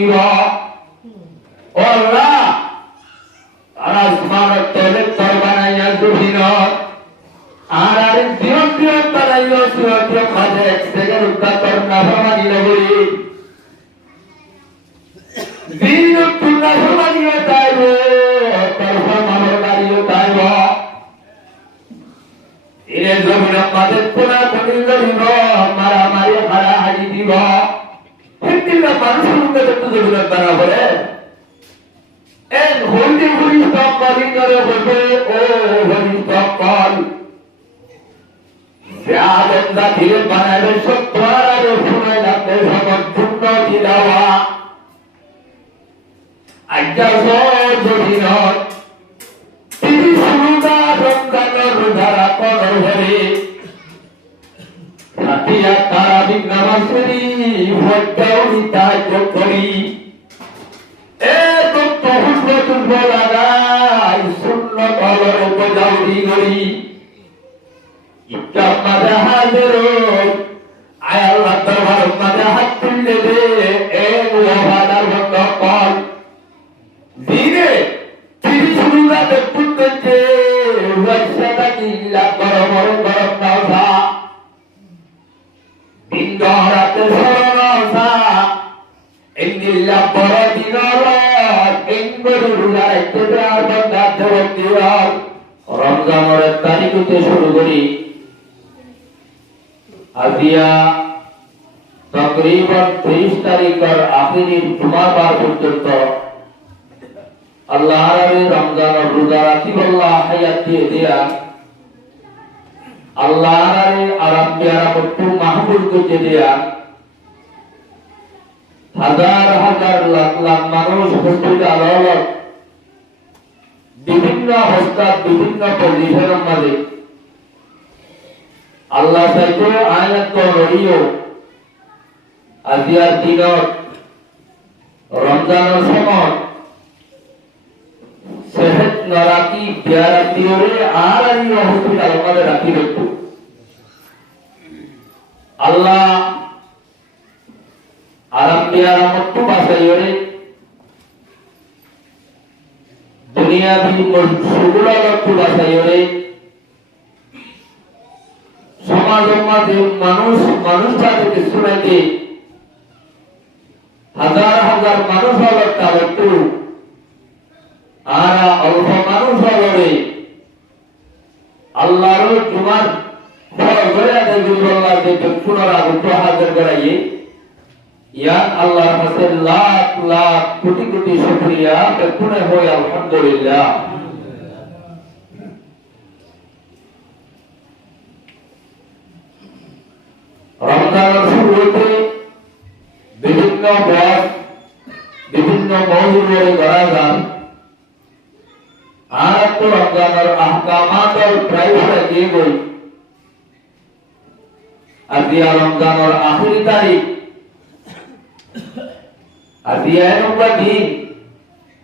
দিব ও আল্লাহ আর আসমানের তলে তল বানাইয়া জমিন আর আর জীবন জীবন বানাইয়া জীবন মাঝে এক সেকেন্ড উদ্ধার কর না ভবানী নগরী দিন পূর্ণা ভবানীও চাইব তারপর মানব নারীও চাইব এর জমিন আমাদের পুরা কঠিন জমিন মারামারি হারাহারি দিব হিন্দিরা মানুষের মধ্যে একটু জমিন দ্বারা বলে এক হইতে হরি সব কলিং করে বলবে ও হরি সব কল আনন্দা ধীরে বানাবে সব তোমার আরো সময় লাগবে সব পূর্ণ দিলাওয়া আজ্ঞা সদিন তিনি সুরুদা রমজানের ধারা কদর ধরে সাথিয়া তারা বিঘ্নামাসেরি ভদ্রাউনি তাহ্য করি এ তো তহুর দুর্ব লাগাই শূন্য কলর উপজাউরি করি ইচ্ছা মাঝে হাজের আয় আল্লাহ দরবার মাঝে হাত তুললে দে এক ওয়াদার বন্ধ কল দিনে তিনি শুরুরা দেখুন দেখছে ওয়াইসাটা কিল্লা বড় বড় গরম নাওসা দিন দহরাতে সরনসা ইন্দিল্লা বড় দিনর এঙ্গরি রুলাইতে আর বন্ধা দেওয়ার রমজানের তারিখতে শুরু করি আজিয়া तकरीबन 30 तारीख और आखिरी जुमाबार পর্যন্ত আল্লাহর রমজান ও রোজা রাখি আল্লাহ হায়াত দিয়ে দেয়া আল্লাহর আরাম প্যারা মতো মাহফুল করে দেয়া হাজার হাজার লাখ লাখ মানুষ হসপিটাল হল বিভিন্ন অবস্থা বিভিন্ন পজিশনের মাঝে আল্লাহ চাইতো আয়াত লড়িও আজিয়ার দিনত রমজানের সময় সেহেত নরাকি বিয়ারা দিওরে আর এই হসপিটাল মাঝে রাখি রাখতো আল্লাহ আরাম বিয়ারা মতো বাসাইরে দুনিয়া বি সুগুলা মতো বাসাইরে সমাজের মাঝে মানুষ যাদেরকে শুনাইতে হাজার হাজার মানুষ হলো তাবতু আর অল্প মানুষ হলো আল্লাহর জুমার ফল করে আদায় করে আল্লাহ যে পুনরাবৃত্তি হাজির করাইয়ে ইয়া আল্লাহর কাছে লাখ লাখ কোটি কোটি শুকরিয়া বেকুনে হয় আলহামদুলিল্লাহ রমজানের শুরুতে বিভিন্ন বস বিভিন্ন মৌজুদের করা যান আর তো রমজানের আহকামাত প্রায় দিয়ে গই আজিয়া রমজানের আখেরি তারিখ আজিয়া নম্বর দিন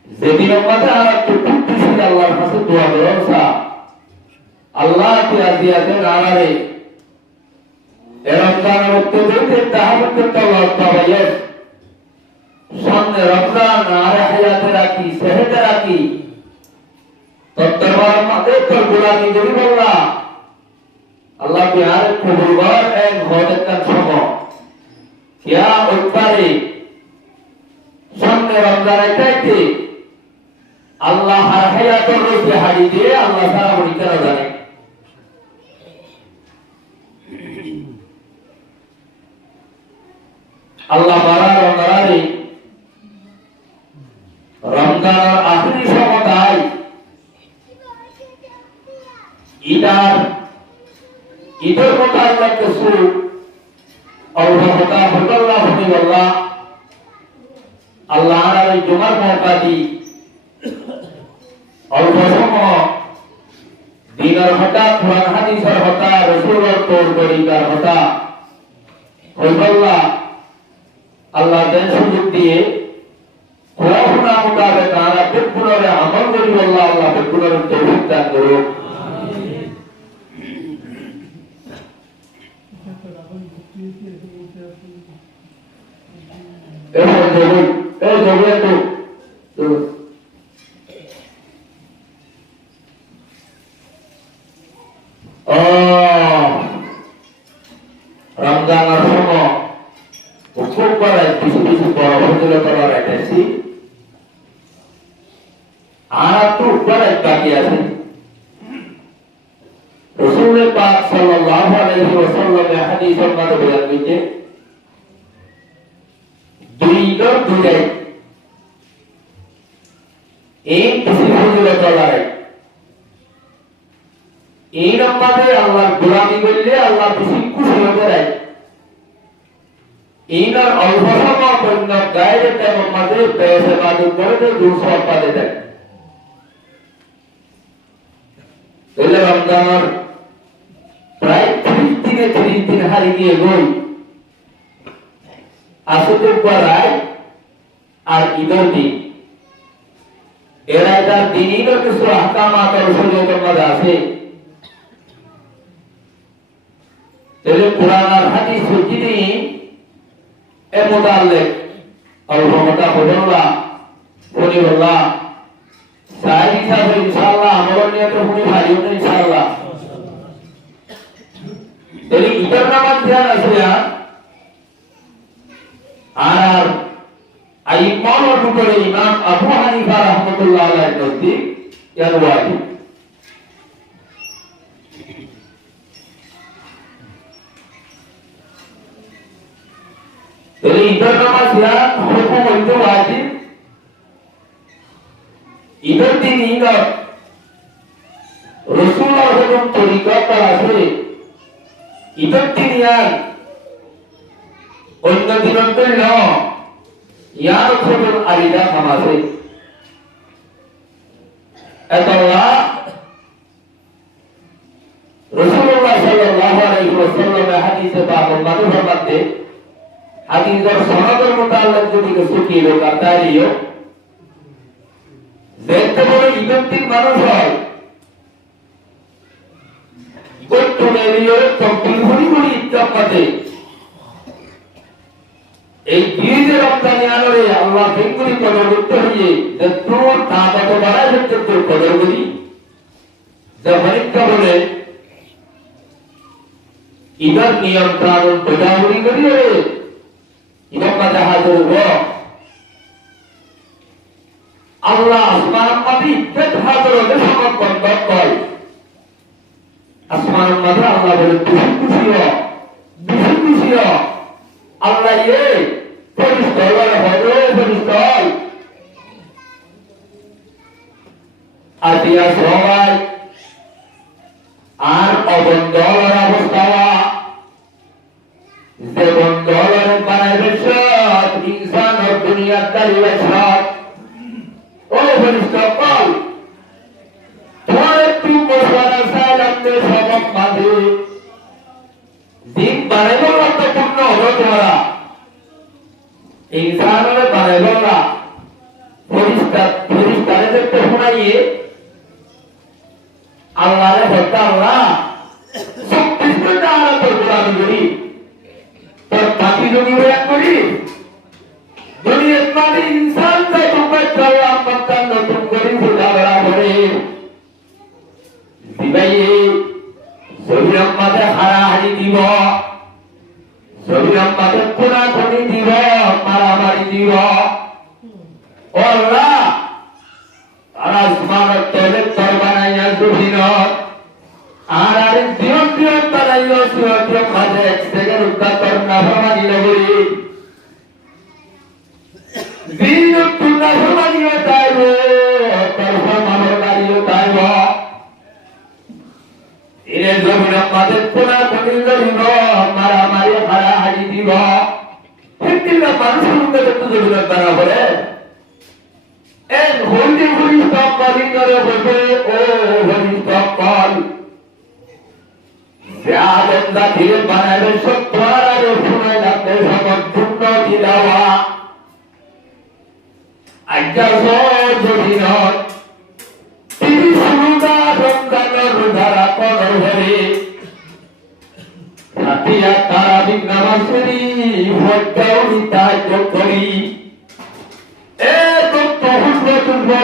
যেদিন আমাদের আর একটু খুব বেশি আল্লাহর কাছে দোয়া করছা আল্লাহ কে আজিয়াতে নারারে রমজানের উত্তরে তাহাবত আল্লাহ তাবায়াত সামনে রমজান আর হায়াতে রাখি সেহতে রাখি তত্তরবার আমাদের তো গোলামি করি বললা আল্লাহ কে আর কবুলবার এক ঘরের কাজ সময় কিয়া উত্তরে সামনে রমজানের চাইতে আল্লাহ আর হায়াতের রূপে হারি দিয়ে আল্লাহ সারা বলি কেন জানে আল্লাহ বারার অন্তরারে রমজানের আখেরি সময়টায় ঈদের কথা আল্লাহ কিছু অবহতা হল্লা হয়ে গেল আল্লাহ আর এই জুমার মৌকা দি অল্প সময় দিনের হতা কোরআন হাদিসের হতা রসুলের তরিকার হতা হইবল্লা আল্লাহ দেন সুযোগ দিয়ে কোরআন মোতাবেক আমরা বেকুনরে আমল করি বললা আল্লাহ বেকুনরে তৌফিক দান করুন এই হবে তো রমজানের সময় খুব বড় কিছু কিছু বড় ফজিলতর রাখতেছি আর তো বড় বাকি আছে রাসূল পাক সাল্লাল্লাহু আলাইহি ওয়াসাল্লামের হাদিসের মধ্যে বলেন যে দুইটাই এই কিছু ফজিলতর রাখে এই নম্বরে আল্লাহর গোলামি করলে আল্লাহ বেশি খুশি হতে রাখে এইনার অল্প সময় বন্য গায়ে তেমন মাঝে পেয়েছে বাদুর করে তো 200 পাতে দেয় তাহলে রমজান প্রায় 30 দিন হারিয়ে গিয়ে গই আসতে পড়ায় আর ঈদের দিন এরা তার দিনই কিছু আহকামাত আর শরীয়তের মধ্যে আছে তাহলে কোরআন আর হাদিস যদি মুতাল্লিক আল্লাহ হুজুরাল্লাহ ওলিউল্লাহ সাইদ হিসাবে ইনশাআল্লাহ আমল নিয়ে তো উনি ভাইও না ইনশাআল্লাহ তাহলে ঈদের নামাজ ধ্যান আছে আর আইমান উপরে ইমাম আবু হানিফা রাহমাতুল্লাহ আলাইহি নজদিক ইয়ার ওয়াজিব তাহলে ঈদের নামাজ হুকুম হইতে ওয়াজিব ঈদের দিন ঈদ রাসূলুল্লাহ হুকুম তরিকা আছে ঈদের দিন ইয়ার অন্য দিনের জন্য ইয়ার হুকুম আলিদা খামাছে আল্লাহ রাসূলুল্লাহ সাল্লাল্লাহু আলাইহি ওয়াসাল্লামের হাদিসে বাবুল মানহুর মধ্যে হাদিসের সনদের মোতাবেক যদি কিছু কি লোক আতারিও দেখতে বলে ইমামতির মানুষ হয় কত মেলিও তকবির হরি হরি ইত্যাদি এই দিনে রমজানে আলোরে আল্লাহ বেঙ্গুলি কদর করতে হইয়ে যে তোর তাকত বাড়ায় হচ্ছে তোর কদর করি যে হরিকা বলে ইদার নিয়ম কানুন বোঝাবুড়ি করিয়ে ইমামা হাজির হব আল্লাহ আসমান মাটি হাজির হলে সমর্পণ করে আসমান মাঠে আল্লাহ বলে বেশি খুশি হ আল্লাহ পরিস্থল হবে পরিস্থল আজিয়া সবাই আর অবন্দলের অবস্থা যে বন্দলের বানাইবে সব ইনসান ও দুনিয়ার দাঁড়িয়ে সব ও পরিস্থল তোমার একটু মশলা সাইলামে সবক মাঝে দিন বানাইব অর্থপূর্ণ হলো তোমারা ইনসানের বানাইব না ফেরেশতারে দেখতে শোনাইয়ে আল্লাহরে হত্যা আল্লাহ সব কিছুটা আমরা তোর গোলামি করি তোর পাখি যদি এক করি দুনিয়ার মাঝে ইনসান যাই তোমার চলা মক্কা নতুন করি বুঝা বেড়া করে দিবাইয়ে শরীরের মাঝে হারাহারি দিব শরীরের মাঝে কোনাকুনি দিব মারামারি দিব ও আল্লাহ আর আসমানের তলে তর বানাইয়া জমিন আর আর জীবন জীবন বানাইয়া জীবন মাঝে এক সেকেন্ড উদ্ধার কর না ভ্রমানি লগরি দিন তুলনা ভ্রমানিও চাইব তর্ফ মানব নারীও চাইব এর জমিনের মাঝে কোনাকুনি জমিন মারামারি হারাহারি দিব ফিরতিরা মানুষের মধ্যে একটু জমিনের দ্বারা বলে And holy stop calling or holy stop call. Syadam da dhir banaibe sotwara re sunai lagte sabak dhunno dilawa. Ajja so jodinot. Tiri suruda ramdanor dhara konor hore. Ratiya tarabik namasri. Hotgauni taj kori.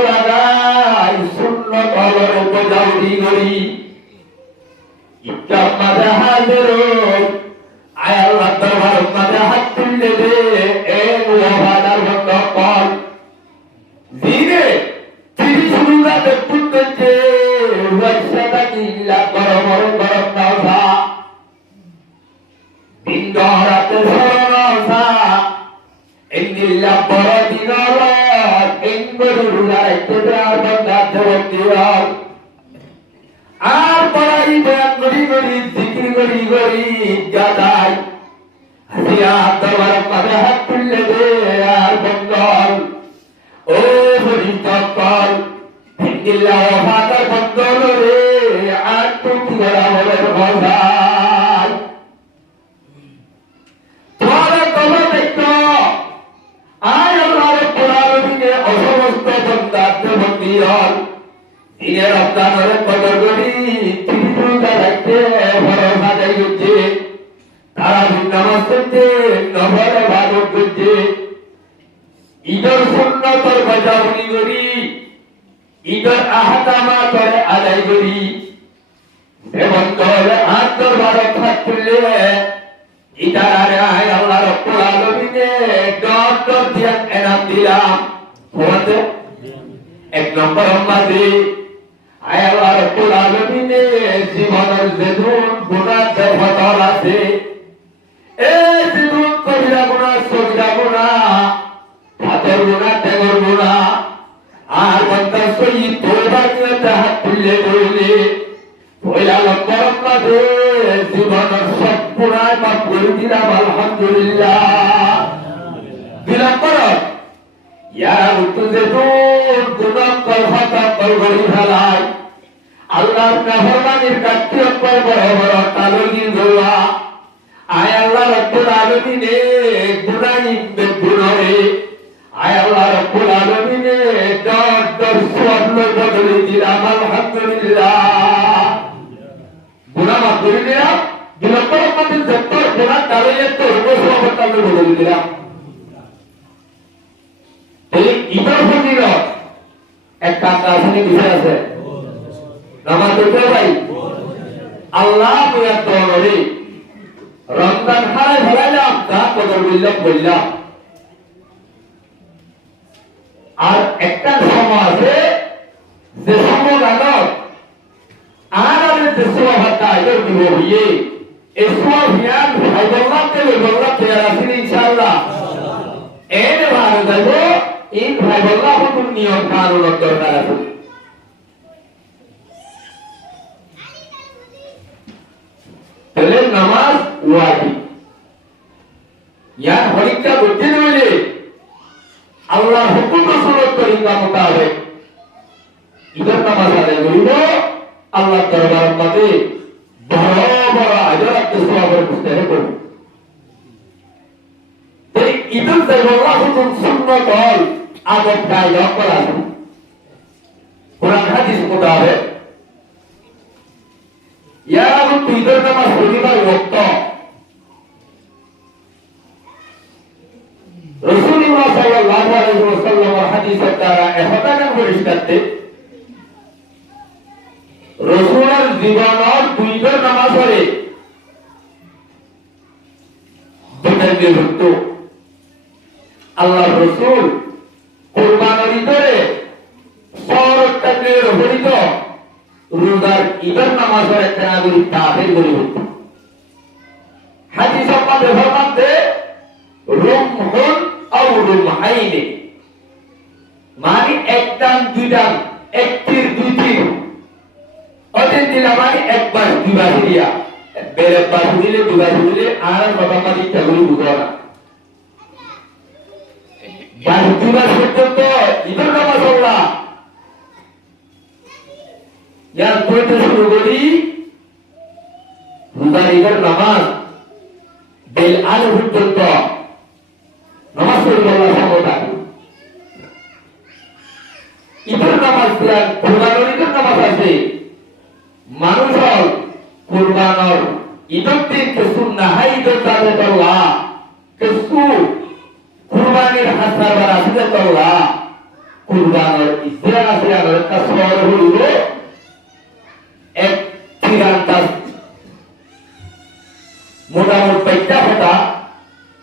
লাগাই সুন্নত হলর উপজাউরি গরি ইচ্ছার মাঝে হাজির আয় আল্লাহ দরবার মাঝে হাত তুললে দে এ ওয়াদার বন্ধ কর দিনে 30 রোজা দেখুন যে ওয়াইসাটা কিল্লা গরম গরম নাওসা দিন রাতে সরনসা ইন্দিল্লা বড় দিন আল্লাহ ইনবরু রাইতে আর বন্ধা দেওয়ার আর পড়াই বয়ান গরি জিকির গরি গাদাই হাসিয়া দরবার মাঝে হাত তুললে দে আর বন্ধল ও হরিতকল ইন্দিল্লা ওয়াদার বন্ধল রে আর তুই গড়া বলের ভাষায় তোমার কবর দেখতো আয় আল্লাহর কোরআনকে অসমস্ত বন্দাতে বন্দী হল দিনের রমজানের কদর করি তিরিশটা রাখতে ভরসা যাই হচ্ছে তারা নামাজ করছে নভর ভাগত করছে ঈদের সুন্নতর বজাবনি করি ঈদের আহকামা করে আদায় করি এবং দলে আত্মর ভারত হাত তুললে ইতারে আয় আল্লাহ রব্বুল আলামিনে ডট দিয়া এনাম দিলাম বলতে এক নম্বর আমাদের আয় আল্লাহ রব্বুল আলামিনে জীবনের যেদুন গুনাহ দেহতল আছে এই যেদুন কবিরা গুনাহ সগিরা গুনাহ হাতের গুনাহ তেগর গুনাহ আর বন্দা সই তোবা নিয়ে হাত তুললে বলে পয়লা নম্বর আমাদের জীবনের সব পুরায় মাফ করে দিলাম আলহামদুলিল্লাহ দুই নম্বর ইয়ার তুজে দূর গুনাহ কলহাতা কলগরি ফেলাই আল্লাহর নাফরমানির কাটতে অপর বড় বড় তালগি গোয়া আয় আল্লাহ রব্বুল আলামিনে গুনাহি বেগুনরে আয় আল্লাহ রব্বুল আলামিনে দর দর সওয়াব বদলে দিলাম আলহামদুলিল্লাহ গুনাহ মাফ করে দিলাম দুই নম্বর আমাদের যত গুনাহ তালইয়ে তো সওয়াব তালই বদলে দিলাম এই ঈদের ফজিলত একটা কাছে বিষয় আছে নামাজ পড়তে ভাই আল্লাহ মিয়া তোরে রমজান হারাই ফেলাইলাম তা কদর বললাম আর একটা সময় আছে যে সময় আগত আর আমি যে সময় ভাতা এর দিব হইয়ে এই সময় ভিয়ান ভাই বললাম তে আসেন ইনশাআল্লাহ এনে ভালো যাইব এই ভাই বললাম কোন নিয়ম কানুন দরকার আছে তাহলে নামাজ ওয়াজিব ইয়ার হরিকা করতে হইলে আল্লাহ হুকুম রাসূলের তরিকা মোতাবেক ঈদের নামাজ আদায় করিব আল্লাহ দরবার মধ্যে বড় বড় আজরাত সওয়াবের মুস্তাহিক করব এই ঈদের আল্লাহ হুকুম সুন্নাত হল আদব কায়দা করা আছে কোরআন হাদিস মোতাবেক ইয়ার ঈদের নামাজ পড়িবার ওয়াক্ত রাসূলুল্লাহ সাল্লাল্লাহু আলাইহি ওয়াসাল্লামের হাদিসের দ্বারা এহতাকাম পরিষ্কারতে রাসূলের জীবনের দুইবার নামাজ পড়ে দুটাই বিভক্ত আল্লাহর রাসূল কুরবানির ভিতরে সরকারের হরিত রোজার ঈদের নামাজের একটা নাগরিক তাহির গরিব হাদিস আমাদের ফরমাতে রুমহুন আও রুমহাইনি মানে একটান দুইটান একটির দুইটির অতেন দিলা মানে একবার দুইবার দিয়া বেরেবার দিলে দুইবার দিলে আর বাবা মাদি চাগুলি বুঝা না বাস দুইবার পর্যন্ত ঈদের নামাজ আল্লাহ यार পড়তে শুরু করি রোজার ঈদের নামাজ বেল আল পর্যন্ত নামাজ পড়ি আল্লাহ সমতা ঈদের নামাজ পড়ার কুরবানির ঈদের নামাজ আছে মানুষ কুরবানির ঈদের দিন সুন্নাহ হাইদর তাদের আল্লাহ কিছু কুরবানির হাসার বারা আছে আল্লাহ কুরবানের ইচ্ছা আছে আর একটা সর হইল এক তিরান্তা মোটামুটি একটা কথা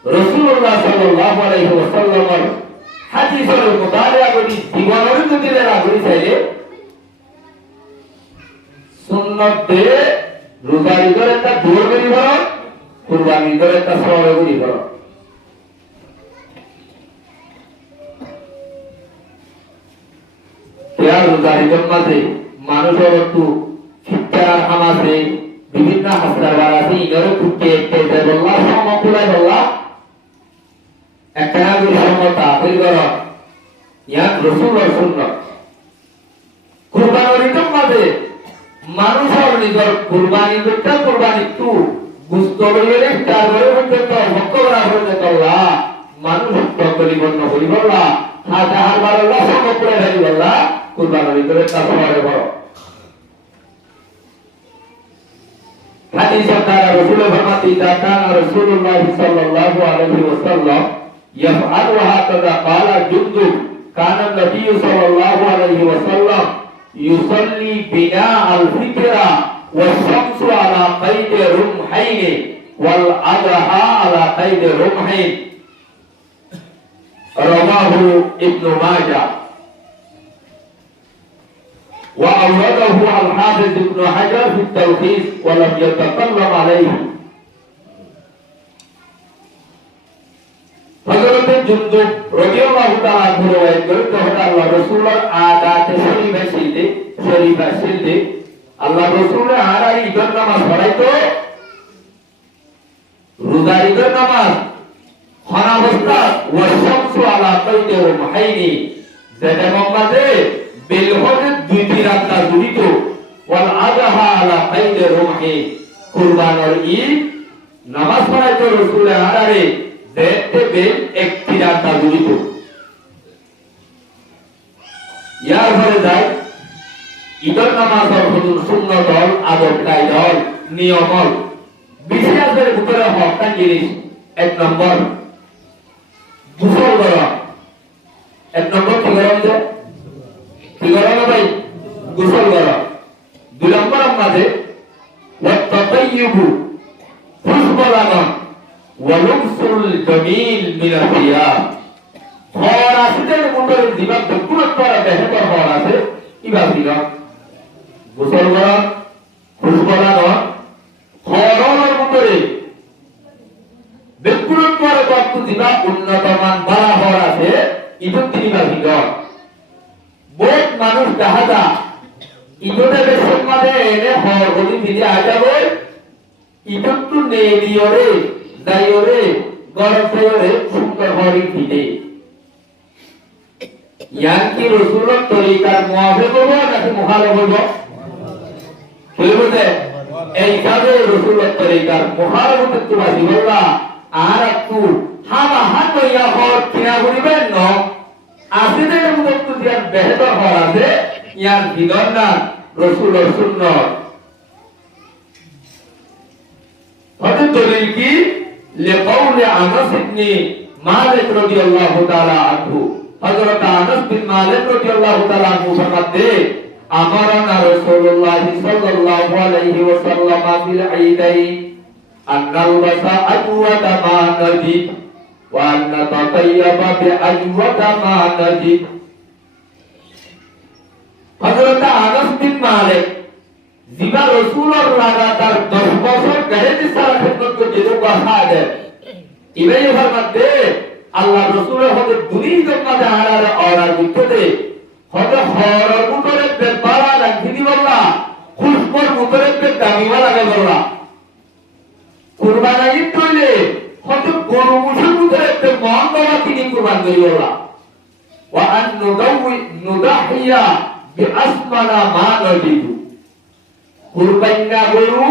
রাসূলুল্লাহ সাল্লাল্লাহু আলাইহি ওয়াসাল্লামের হাদিসের মোতাবেক যদি জীবনের যদি রাখি চাইলে সুন্নতে রোজারি করে একটা দূর করি বড় কুরবানি করে একটা সর করি বড় ইয়ার রোজারিদের মাঝে মানুষের একটু শিক্ষার আমাছে বিভিন্ন হাসরার আছে ইনরে খুঁজতে একটে বললা সমকুলাই বললা একটা সমতা তৈরি কর ইয়ার রসুলের সুন্নাত কুরবানির মাঝে মানুষের নিজের কুরবানি করতে কুরবানি একটু বুঝতে হইলে তারপরে পর্যন্ত ভক্ত করা পর্যন্ত মানুষ করিবন্ন করি বললা হাজার বারো সমকুলাই ধরি বললা কুরবানির করে তারপরে বড় حديث قال رسول الله إذا كان رسول الله صلى الله عليه وسلم يفعل هكذا قال جندب كان النبي صلى الله عليه وسلم يصلي بناء الفكرة والشمس على قيد رمحين والأضحى على قيد رمحين رواه ابن ماجه وأورده الحافظ ابن حجر في التلخيص ولم يتكلم عليه حضرت جندب رضي الله تعالى عنه روايت করতে হলো আল্লাহ রাসূলের আদাতে শরীফা শিলদে আল্লাহ রাসূলের আড়াই ঈদের নামাজ পড়াইতো রোজার ঈদের নামাজ খনাবস্তা ওয়াশামসু আলা কাইদে রুমহাইনি যেটা মক্কাতে বেলহজের দুই তিরান্তা জড়িত ওয়াল আযহা আলা কাইদে রুমহি কুরবানের ঈদ নামাজ পড়াইতো রাসূলের আড়ারে দেখতে বেল এক তিরান্তা জড়িত ইয়ার পরে যায় ঈদের নামাজের হুজুর সুন্নাত হল আদব কায়দা হল নিয়ম হল বিশেষের ভিতরে হকটা জিনিস এক নম্বর গোসল করা এক নম্বর কি করা হচ্ছে কি করা না ভাই গোসল করা দুই নম্বর আমাদের ওয়াতাতাইয়ুবু খুশবু লাগান ওয়া লুবসুল জামিল মিনাল সিয়াব হর আসলে মুন্ডের জীবন পুরো করা বেহতর হর আছে কিবা দিলা গোসল করা খুশবু লাগান হরর মুন্ডে বেকুরত করে কত দিবা উন্নত মান বাড়া হর আছে ইদুত দিবা দিলা বহুত মানুষ দেখা যা ইদুতে বেশক মাঝে এনে হর গলি দিলে আজাবে ইদুত টু নেলিয়রে দাইয়রে গরফেয়রে সুন্দর হরি দিলে ইয়ান কি রাসূলের তরিকার মুআফিক হবো নাকি মুখালিফ হবো কি বলতে এই কাজে রাসূলের তরিকার মুখালিফ হতে বাজি বললা আর একটু হামা হাত হইয়া হর কিনা করিবেন ন আসিদের মুক্ত দিয়ার বেহতর হওয়ার আছে ইয়ার ভিতর না রাসূলের সুন্নাত হতে দলিল কি লিকাউলি আনাস ইবনে মালিক রাদিয়াল্লাহু তাআলা আনহু হযরত আনাস বিন মালিক রাদিয়াল্লাহু তাআলা আনহু ফরমাতে আমারানা রাসূলুল্লাহ সাল্লাল্লাহু আলাইহি ওয়াসাল্লাম ফিল ঈদাইন আন-নালবাসা আজওয়াদা মা নাজিদ ওয়া নাতাতায়্যাবা বিআজওয়াদা মা নাজিদ হযরত আনাস বিন মালিক জিবা রাসূলের লাগাতার 10 বছর গহেদি সারা খিদমত করতে কথা আছে ইবাই ফরমাতে আল্লাহ রাসূলের হতে দুনিয়ার মাঝে আড়ার অর্ডার দিতে হতে হরর মুতরে বেপারা রাখি বললা খুশবুর মুতরে দামিওয়া লাগে বললা কুরবানি ঈদ কইলে হতে গরু মুসল মুতরে মন বাবা তিনি কুরবান করি বললা ওয়া আন নুদাহিয়া বিআসমানা মা নজিদু কুরবানিনা গরু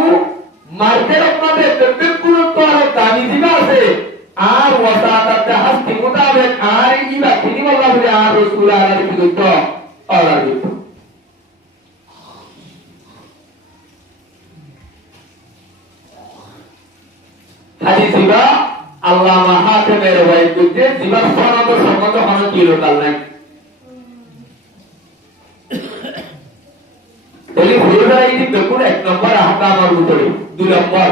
মার্কেট মধ্যে বেকুরত করে দামি দিবা আছে আর ওয়াসাতাতে হাসতি মোতাবেক আর ইবা তিনি বললা বলে আর রাসূল আলাইহি কি কইতো অর্ডার দিত হাদিস দিবা আল্লামা হাকিমের ওয়াইদ করতে দিবা সনদ সম্বন্ধ হন কিলো কাল নাই তাহলে হুজুরা এই দেখুন এক নম্বর আহকামের ভিতরে দুই নম্বর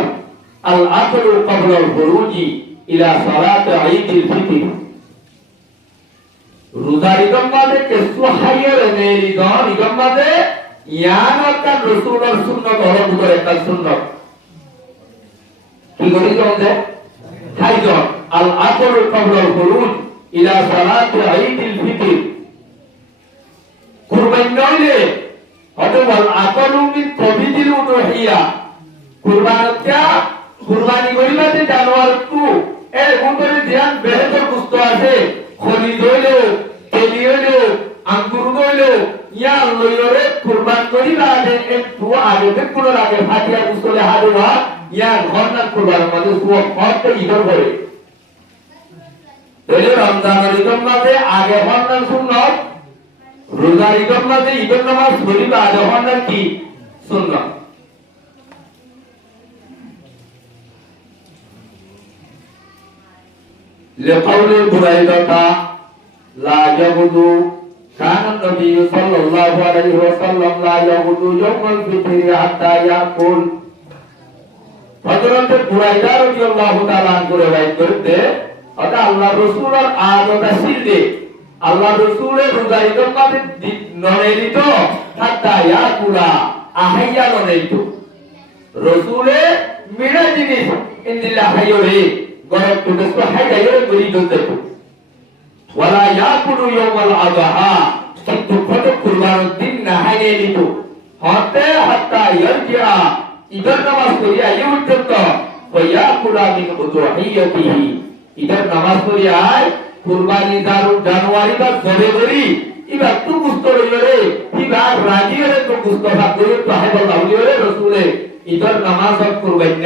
আল আকলু ক্বাবলা আল খুরুজি ইলা সালাত ঈদুল ফিতর রোজার ইগম্মাদে কেসু হাইয়ের নেরি দন ইগম্মাদে ইয়ানাকা রাসূলুর সুন্নাত হলো ভিতরে একটা সুন্নাত কি করি যে হাইজন আল আকলু ক্বাবলা আল খুরুজ ইলা সালাত ঈদুল ফিতর কুরবানি নইলে অথবা আকলু মিন তবিদিল উদহিয়া কুরবানি করিবাতে জানোয়ার টু এর ভিতরে ধ্যান বেহেতর গুস্ত আছে খনিজ হইল তেলি হইল আঙ্গুর হইল ইয়া লইরে কুরবান করিবা আগে একটু আগে দেখুন আগে ফাটিয়া গুস্তলে হাড়ুয়া ইয়া ঘরনা কুরবান মধ্যে সুও হতে ইদর করে তাহলে রমজানের ঈদের মধ্যে আগে হরনা সুন্নাত রোজার ঈদের মধ্যে ঈদের নামাজ পড়িবা আগে হরনা কি সুন্নাত لقول بريدة لا يغدو كان النبي صلى الله عليه وسلم لا يغدو يوم الفطر حتى يأكل হযরত বুরাইদা রাদিয়াল্লাহু তাআলা আনহু রিওয়ায়াত করতে অর্থাৎ আল্লাহ রাসূলের আদত ছিল আল্লাহ রাসূলের রোজা ঈদের মাঝে ননে দিত হাত্তা ইয়াকুলা আহাইয়া ননে দিত রাসূলে মিরা জিনিস ইন্দিল্লা হাইয়রে গরব টুকু হাইয়ারে গরি দতে ওয়ালা ইয়াকুলু ইয়াউমাল আযহা কিন্তু কত কুরবানের দিন না হাইয়ে দিত হাত্তা ইয়ারজিআ ঈদের নামাজ পড়িয়া ইউতত ওয়ায়াকুলা মিন উযুহিয়াতিহি ঈদের নামাজ পড়িয়া কুরবানি জানুয়ারি বা ফেব্রুয়ারি ইবা তু গুস্ত লইরে ইবা রাজিরে তো গুস্ত ভাগ করে তো হাইবল লাউলিরে রাসূলে ঈদের নামাজ কুরবানি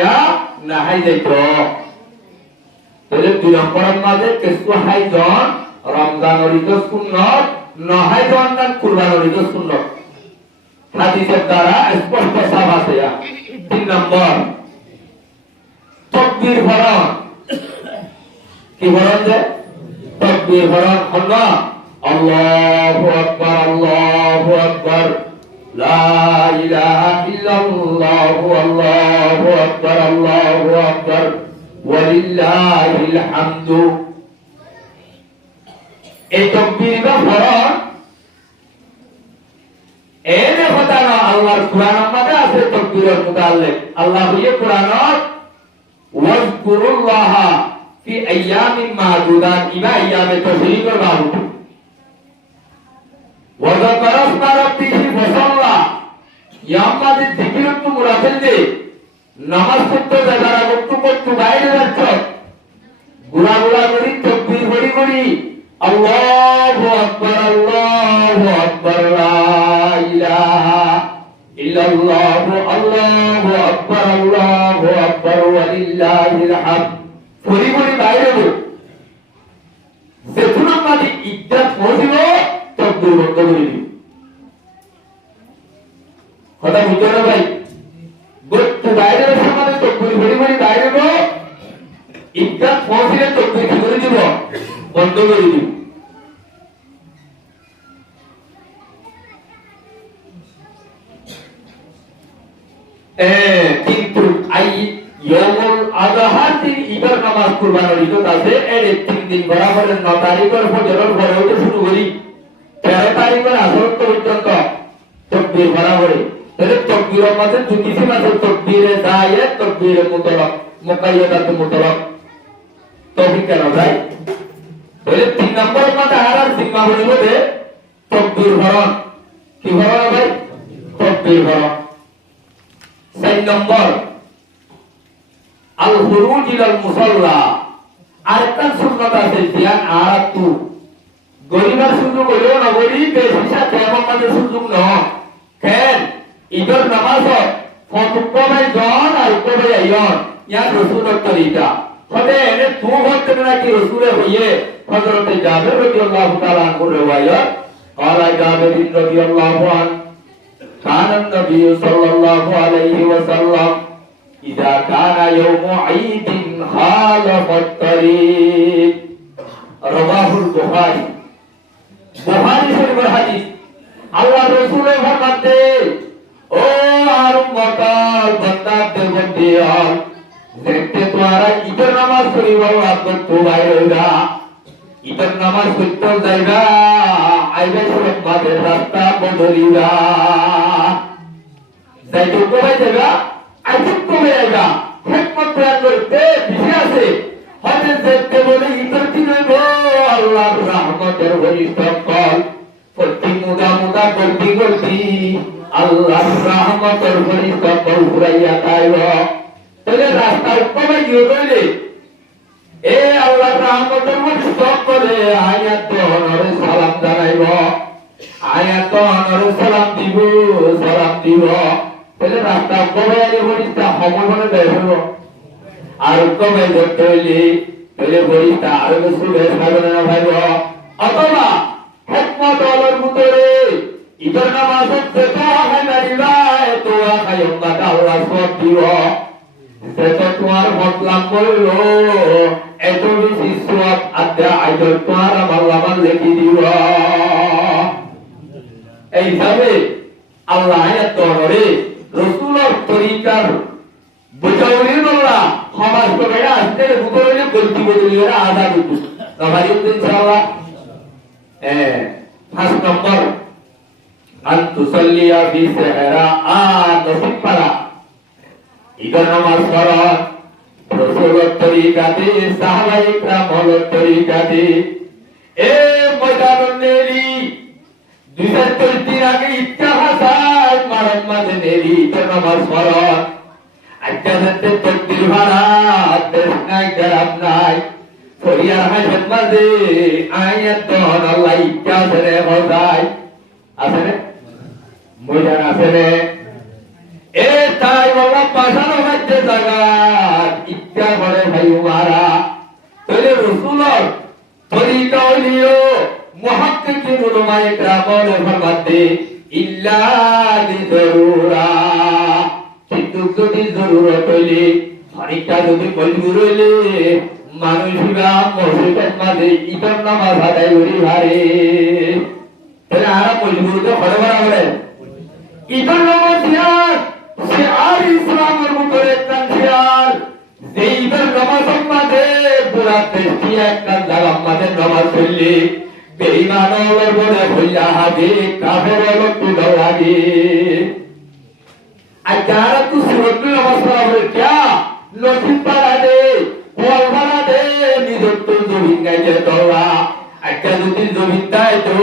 না হাই যাইতো তাহলে দুই নম্বরের মাঝে কেসু হাইজন রমজানের ঈদের সুন্নাত না হাইজন না কুরবানির ঈদের সুন্নাত হাদিসের দ্বারা স্পষ্ট সাফ আছে তিন নম্বর তাকবীর ভরণ কি ভরণ যে তাকবীর ভরণ হলো আল্লাহু আকবার লা ইলাহা ইল্লাল্লাহু আল্লাহু আকবার ওয়ালিল্লাহিল হামদু এই তাকবীর ভরণ এনে হতানো আল্লাহর কুরআনের মধ্যে আছে তাকবীরের মুতাল্লিক আল্লাহ এই কুরআনত ওয়াজকুরুল্লাহ ফি আইয়ামিন মা'দুদাত ইবা আইয়ামে তাশরীকের বাবদ ওয়া যাকারা ইসমা রাব্বিহি ফাসাল্লা ইয়ামাদে যিকিরত তো মুরাদের দে নামাজ পড়তে যারা করতে বাইরে যাচ্ছে গুলা করি তাকবীর বলি আল্লাহু আকবার লা ইলাহা ইল্লাল্লাহু আল্লাহু আকবার ওয়ালিল্লাহিল হামদ বলি বাইরে বল যেখানে আমাদের ইজ্জত পৌঁছল তাকবীর বন্ধ করে দিই কথা বুঝতে না ভাই বলতে বাইরে সমাজে তাকবীর বলি বাইরে বল ইজ্জত পৌঁছলে তাকবীর কি করে দিব বন্ধ করে দিব কিন্তু ইয়াউমুল আযহার দিন ঈদের নামাজ কুরবানির ঈদ আছে এর 3 দিন বরাবরের 9 তারিখের ফজরের পরে হতে শুরু করি 13 তারিখের আসর পর্যন্ত তাকবীর বরাবরে তাহলে তাকবীরের মধ্যে দুই কিসম আছে তাকবীরে জায়েদ তাকবীরে মুতলাক মুকাইয়াদাত মুতলাক তৌফিক কেন ভাই তাহলে 3 নম্বর মধ্যে আর সিম্মা বলবে তাকবীর ভরণ কি ভরণ ভাই তাকবীর ভরণ 4 নম্বর আল খুরুজ ইলাল মুসাল্লা আরেকটা সুন্নাত আছে ধ্যান আরাতু গরিবার সুযোগ হলেও না গরিব বেশি সাথে আমাদের সুযোগ ন কেন ঈদের নামাজ ফতুকবাই জন আর উকবাই আইয়ন ইয়া রাসূলের তরিকা হতে এনে তু হতে না কি রাসূলে হইয়ে হযরত জাবের রাদিয়াল্লাহু তাআলা আনহু riwayat قال جابر رضي الله عنه كان النبي صلى الله عليه وسلم إذا كان يوم عيد خالف الطريق رواه البخاري বুখারী শরীফের হাদিস আল্লাহ রাসূলের ফরমাতে ও কল দেখতে তোরা ঈদের নামাজ পড়িব আব্দুল তুবাই রইরা ঈদের নামাজ পড়তে যাইবা আইবে সব মাদের রাস্তা বদলিবা যাইতে কবে যাইবা আইতে কবে যাইবা হিকমত প্রয়োগ করতে বিধি আছে হযরত দেখতে বলে ঈদের দিন হইব আল্লাহর রহমতের বরিষ্ঠ কল প্রতি মুদা মুদা করতি করতি আল্লাহর রহমতের বরিষ্ঠ কল ঘুরাইয়া তাইব তাহলে রাস্তার কবে গিয়ে রইলে এ আল্লাহর রহমতের বরিষ্ঠ কলে আয়াত অনরে সালাম জানাইব আয়াত অনরে সালাম দিব তাহলে রাস্তা কবে আগে বরিষ্ঠ সময় বেরোব আর কবে ধরতে হইলে তাহলে বরিষ্ঠ আরো বেশি সাধনা ভাইব অথবা হিকমত আলোর ভিতরে ঈদের নামাজ যেটা হয় না রিবায় তো আখায় উম্মাত আল্লাহ সব দিব সেটা তোমার মতলব করলো এত বেশি সওয়াব আদা আইদর তোমার আল্লাহ লিখে দিব এইভাবে আল্লাহ আয়াত করে রাসূলের তরিকার বুঝাউলির আল্লাহ সমাজ করে আসতে ভিতরে গলতি বদলিরা আজাদ হতো সবাই ইনশাআল্লাহ ফার্স্ট নম্বর আন তুসাল্লিয়া ফি সাহরা নসিব পারা ঈদের নামাজ পড়া রাসূলের তরিকাতে সাহাবায়ে কিরামের তরিকাতে এ ময়দানুন নেলি 240 আগে ইতিহাস মারণ মাঝে নেলি ঈদের নামাজ পড়া আজ্জাতে তকবীর ভাড়া দেশ নাই গরাব নাই ফরিয়ার হাজত মাঝে আয়াত দন আল্লাহ ইতিহাস রে হদাই আছে রে ময়দান আছে রে এ তাই বাবা পাশানো হচ্ছে জায়গা ইচ্ছা করে ভাই উমারা তাহলে রাসূলের তরিকা হইলো মুহাক্কিকিন উলামায়ে কেরামের ফরমাতে ইল্লা লিজরুরা কিন্তু যদি জরুরত হইলে খানিকটা যদি মজবুর হইলে মানুষরা মসজিদের মাঝে ঈদের নামাজ আদায় করি ভারে তাহলে আর মজবুর তো করে বরাবর ঈদের নামাজ শিয়ার ইসলামের ভিতরে একটা শিয়ার যে ঈদের নামাজের মাঝে পুরা দেশটি একটা জায়গা মাঝে নামাজ পড়লে বেঈমান হওয়ার বলে হইয়া হবে কাফের হওয়ার তো লাগে আর যারা তো সুরত নামাজ পড়া বলে क्या নসিব পাড়া দে ওয়াল পাড়া দে নিজের তো জমিন গাইছে তোরা একটা যদি জমিন দেয় তো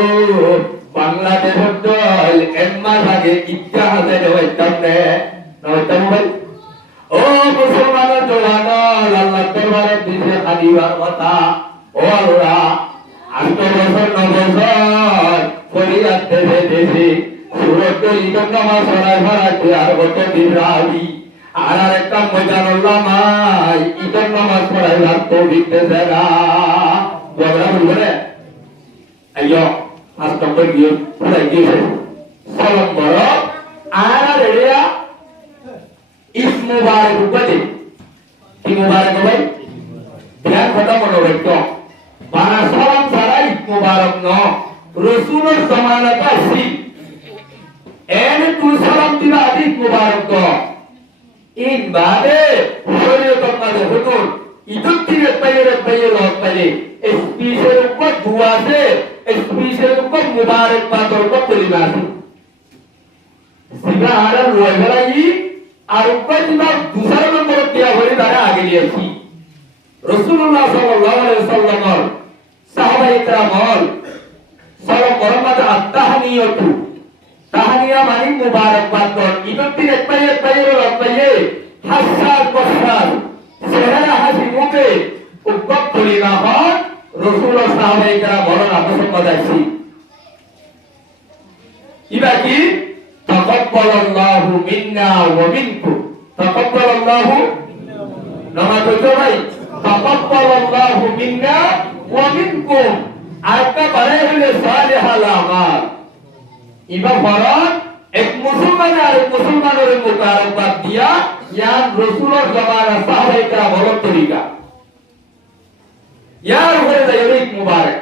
বাংলাদেশের দল এক মাস আগে ইতিহাসে হইতাম রে নয়তাম ভাই ও মুসলমানের জওয়ান আল্লাহ দরবারে দিছে হাদিবার কথা ও আল্লাহ 8 বছর 9 বছর ফরিয়াদ দেশে সুরত ঈদের নামাজ পড়ায় ভাড়াতে আর কত দিন রাবি আর একটা ময়দানুল্লাহ মাই ঈদের নামাজ পড়ায় লাগতো দিতেছে না বড়রা বলে আইয়ো আজ নম্বর গিয়ে পুরা গিয়ে সালাম বড় আর রেডিয়া ইস মুবারক উপদে কি মুবারক ভাই ধ্যান কথা মনে রাখতো বানা সালাম ছাড়া ইস মুবারক ন রাসূলের জামানাতে আসি এনে তুই সালাম দিবা ইস মুবারক তো এই বাদে শরীয়তের মাঝে হুকুম ঈদের দিনে পাইয়ে লোক পাইয়ে স্পেশাল উপর দুয়া আছে স্পেশাল উপর মুবারক বাদর উপর কলিমা আছে সিবা আর রয়গলাই আর উপর দিবা दूसरा নম্বর দিয়া হলি তারা আগে লিয়েছি রাসূলুল্লাহ সাল্লাল্লাহু আলাইহি ওয়াসাল্লাম সাহাবায়ে কেরাম সালাম বরমাত আত্তাহনিয়তু তাহনিয়া মানে মুবারকবাদ কর ঈদের দিনে পাইয়ে লোক পাইয়ে হাসান বশার চেহারা হাসি মুখে উদ্ভব কলিমা হয় রাসূল সাহাবায়ে কেরাম বলেন আপনাদের মজাইছি ইবা কি তাকাব্বালাল্লাহু মিন্না ওয়া মিনকুম তাকাব্বালাল্লাহু নামাজ পড়ো ভাই তাকাব্বালাল্লাহু মিন্না ওয়া মিনকুম আরেকটা বারে হলে সালিহাল আমাল ইবা ফরজ এক মুসলমান আর এক মুসলমানের মুবারকবাদ দিয়া ইয়ার রাসূলের জামানা সাহাবায়ে কেরাম বলার তরিকা यार উপরে যায় ঈদ মুবারক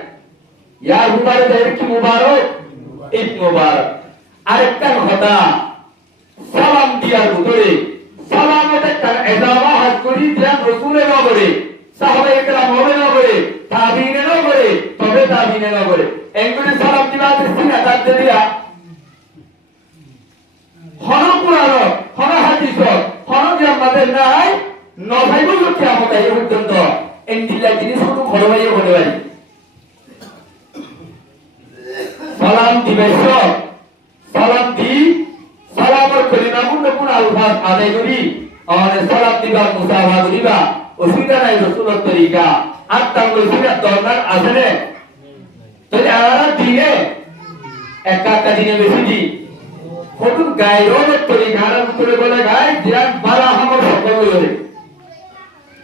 यार উপরে যায় কি মুবারক ঈদ মুবারক আরেকটা কথা সালাম দিয়ার ভিতরে সালামতে তার এজামা হাত করি ধ্যান রসুলের নগরে সাহাবায়ে কেরাম হবে নগরে তাবিনের নগরে তবে তাবিনের নগরে এগুলি সালাম দিবা সিনা তার দিয়া হন কুরআন হন হাদিস হন যে আমাদের নাই নভাইব কিয়ামত এই পর্যন্ত এন্ডিলা জিনিস শুধু ঘরবাইয়ে বলে ভাই সালাম দিবে সব সালাম দি সালামের কলিমা কোন আলফাজ আদায় করি আমাদের সালাম দিবা মুসাফা করিবা অসুবিধা নাই রাসূলের তরিকা আর তার ওইটা দরকার আছে না তাহলে আমরা দিনে একটা দিনে বেশি দি কত গায়রোর তরিকা আর করে বলে গায় জিরাত বালা আমার সকল হইরে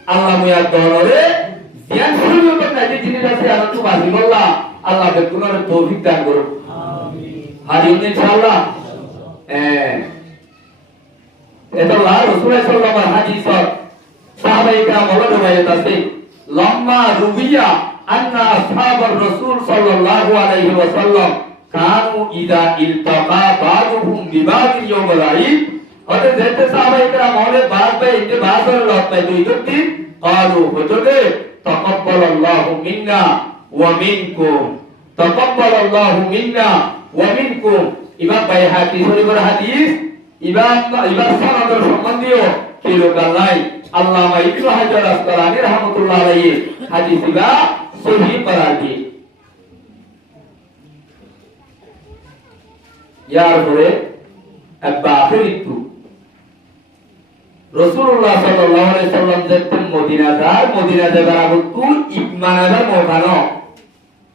আল্লাহ মুয়া দররে জ্ঞান শুরু করতে না যে জিনিস আছে আর তো বাজি বললা আল্লাহ বেকুনার তৌফিক দান করুন আমিন হাজির ইনশাআল্লাহ এটা আল্লাহ রাসূল সাল্লাল্লাহু আলাইহি হাদিস সাহাবায়ে কেরাম বলেন ভাইয়া আছে লম্মা রুবিয়া আন্না আসহাবার রাসূল সাল্লাল্লাহু আলাইহি ওয়াসাল্লাম কানু ইদা ইলতাকা বাদুহুম বিবাদি ইয়াউমুল ঈদ और जैसे साहबाए केराम और बात पे इनके बात और लौटता है तो इधर दिन कालू बचोगे तकब्बलल्लाहु मिन्ना व मिनकुम तकब्बलल्लाहु मिन्ना व मिनकुम इमाम বাইহাকি শরীফের হাদিস ইমাম সনদের সম্বন্ধীয় কি লোকালাই আল্লামা ইবনে হাজার আসকালানী রাহমাতুল্লাহ আলাইহি হাদিস ইবা সহিহ করার দিয়ে ইয়ার পরে আখিরিতু রাসূলুল্লাহ সাল্লাল্লাহু আলাইহি সাল্লাম যেতেন মদিনা যাবার আগে কোন ইমানের মোকানো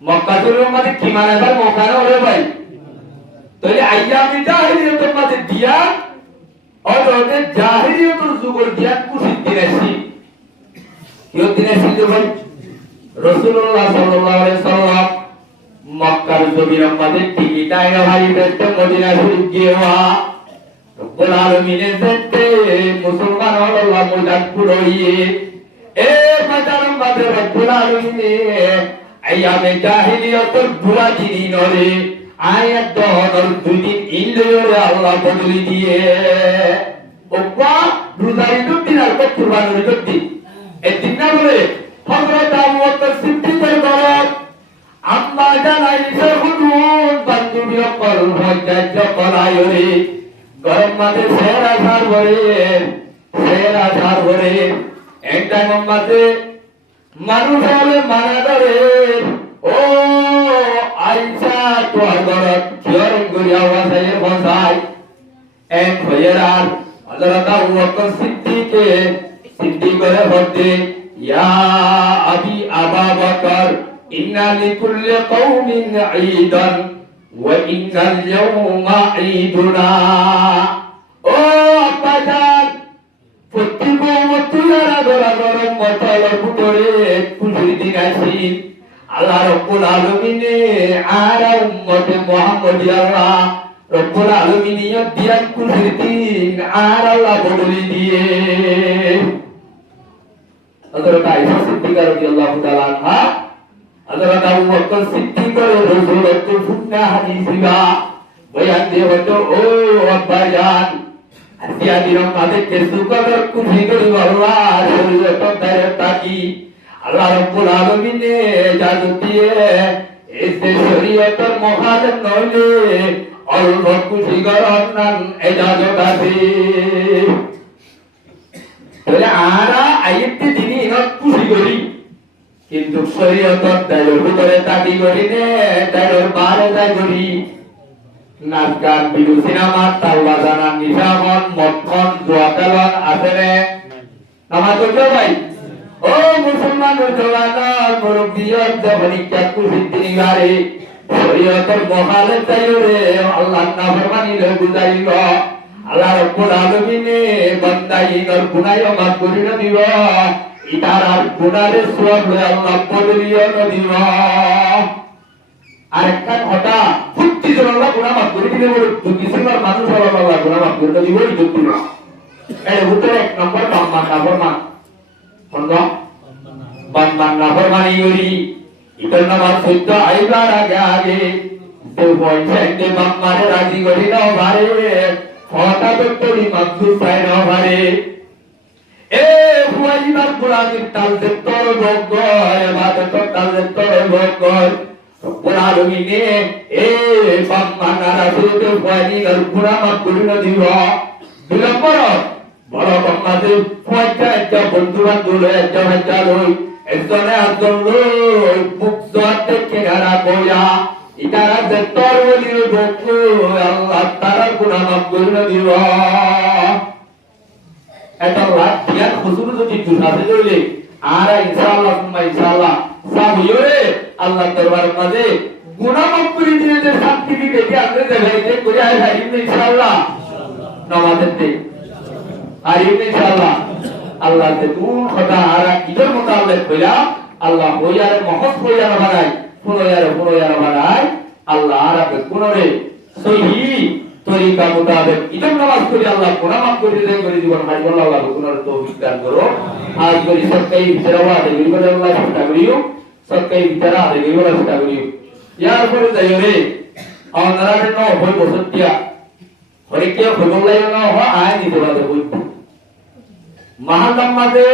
মক্কা শরীফের মধ্যে কি মানাবার মোকানো রে ভাই তাহলে আইয়ামি জাহিলিয়াতের মধ্যে দিয়া আর ওদের জাহিলিয়াতের যুগের দিয়া কুশি দিনাসি কি দিনাসি ভাই রাসূলুল্লাহ সাল্লাল্লাহু আলাইহি সাল্লাম মক্কার জমিনের মধ্যে টিকিটাই না ভাই দেখতে মদিনা শরীফ গিয়েওয়া রব্বুল আলামিনের দেখতে মুসলমান আল্লাহ মুজাদ পুরোইয়ে এ ময়দানের মধ্যে রব্বুল আলামিনে আইয়ামে জাহিলিয়াতের বুড়া জিনি নরে আয়াত দহর দুদিন ইন্দ্রিয়রে আল্লাহ বদলি দিয়ে ওপা রোজারি দুদিন আর কুরবানি দুদিন এদিন না বলে হযরত আবু বকর সিদ্দিকের গলত আম্মা জানাই হুজুর বান্ধবী অকল হজ্জাত করায়রে গরম মাঝে সেরা ঝাড় ভরে একটা মাঝে মানুষ হলে মানা ধরে ও আইসা তোর গরত কিয়রম করিয়া বাসায় বসায় এক হইয়ের আর হযরত আবু বকর সিদ্দিকের হতে ইয়া আবি আবা বকর ইন্না লিকুল্লি কওমিন ঈদান ওয়া ইন্নাল ইয়াওমা ঈদুনা ও আব্বাজান প্রত্যেক উম্মতুলারা গরম মতলর ভিতরে খুশির দিন আসিন আল্লাহ রাব্বুল আলামিনে আর উম্মতে মুহাম্মদিয়া রব্বুল আলামিন দিয়ান খুশির দিন আর আল্লাহ বদলি দিয়ে হযরত আয়েশা সিদ্দিকা রাদিয়াল্লাহু তাআলা আনহা হযরত আবু বকর সিদ্দিকের রাসূলুল্লাহ সুন্নাহ হাদিসিবা বয়ান দিয়ে বলতো ও আব্বাজান আজকে দিনের মাঝে কিছু কদর খুশি করি আল্লাহ শরীয়ত দায়িত্বী আল্লাহ রাব্বুল আলামিনে জাদু দিয়ে এই শরীয়তের মুখালেফ নইলে অল্প খুশি করার নাম ইজাজত আছে তাহলে আরা আইতে দিনই ইনত খুশি করি কিন্তু শরীয়তের দায়ের ভিতরে তাকি করি নে দায়ের বারে দায় করি নাচ গান বিলু সিনেমা তাল বাজানা নিশাখন মদখন জুয়া খেলন আছে নে নামাজ পড়ছো ভাই ও মুসলমান জওয়ানার মুরব্বিয়ত জবনিকা কুফিদ্দিন গারে শরীয়তের মুখালেফ তাইরে আল্লাহর নাফরমানি লে বুঝাইল আল্লাহ রাব্বুল আলামিনে বান্দাইগর গুনাহ মাফ করে দিব ইতারার গুনাহের সওয়াব আল্লাহ বদলিয়ে দিব আরেকটা কথা ফুটি জনলা গুনাহ মাফ করে দিলে বড় দুকিসিমার মানুষ আল্লাহ গুনাহ মাফ করে দিবই দুকি না এর উত্তর এক নম্বর নাফরমান কোনটা বান্দার নাফরমানি করি ইতর নামাজ সত্য আইবার আগে তো পয়সাতে বাম্মারে রাজি করি না ভারে ফটা তো তোরি মাকসুদ পায় না ভারে এ হুয়াইবার কোরআনের তালতে তোর গয় বাদত তালতে তোর গয় কোরআনে এ বাম্মানা রাসূলকে হুয়াইনি আর কোরআন করিনা দিব দুই নম্বর বড় বাম্মাতে হুয়াইটা একটা বন্ধু বান্ধব একটা ভাইটা লই একজনে আজন লই মুখ জোয়াতে কেনারা কইয়া ইতারা যে তোর বলি বকু আল্লাহ তারা কোরআন করিনা দিব এটা লাখ দিয়া হুজুর যদি দুসাতে লইলে আর ইনশাআল্লাহ সুম্মা ইনশাআল্লাহ সব হইরে আল্লাহ দরবার মাঝে গুনাহ মাফ করে দিয়ে যে সার্টিফিকেট কি আপনি দেখাইতে করে আই ভাই ইনশাআল্লাহ নামাজের দিন আর ইনশাআল্লাহ আল্লাহ তে কোন কথা আর ইদের মোতাবেক কইরা আল্লাহ হইয়ার মহৎ হইয়ার বানাই ফুলয়ার বানাই আল্লাহ আর আপনি কোনরে সহি তরিকা মোতাবেক ইদের নামাজ করি আল্লাহ গুনাহ মাফ করে দেন করে জীবন ভাই বল আল্লাহ কোনরে তৌফিক দান করো আজ করি সবকাই বিচারবা দেই বলে আল্লাহ চেষ্টা করিও সবকাই বিচারা দেই বলে চেষ্টা করিও ইয়ার পরে যাই রে অনারারে ন হই বসতিয়া হরে কে ভগলাই ন হ আয় দিতে পারে হই মহাদাম মাঝে